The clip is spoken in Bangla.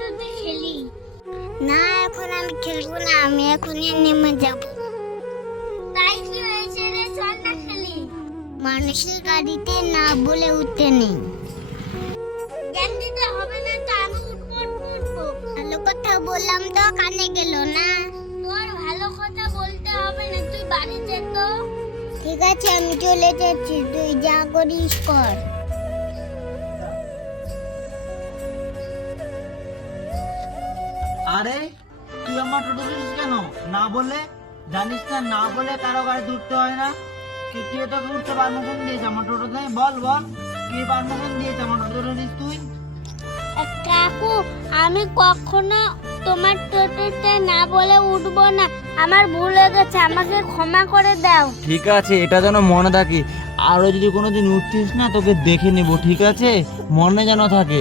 টোটোতে খেলি। না এখন আমি খেলবো না, আমি এখনই নেমে যাব। তাই কি হয়েছে রে, চল না খেলি। মানুষের গাড়িতে না বলে উঠতে নেই। জ্ঞান দিতে হবে না তো, আমি উঠবো। ভালো কথা বললাম তো কানে গেল না। তোর ভালো কথা বলতে হবে না, তুই বাড়ি যা তো। ঠিক আছে আমি চলে যাচ্ছি, তুই যা করিস কর। আরে তুই আমার টোটো দিস কেন? না বলে, জানিস না না বলে কারো গাড়ি উঠতে হয় না। কে তোকে উঠতে পারমিশন দিয়েছে আমার টোটোতে? বল বল, কে পারমিশন দিয়েছে আমার টোটো দিস তুই? কাকু আমি কখনো তোমার টোটোতে না বলে উঠবো না, আমার ভুল হয়ে গেছে, আমাকে ক্ষমা করে দাও। ঠিক আছে, এটা যেন মনে থাকে। আরো যদি কোনোদিন উঠছিস না তোকে দেখে নেবো, ঠিক আছে? মনে যেন থাকে।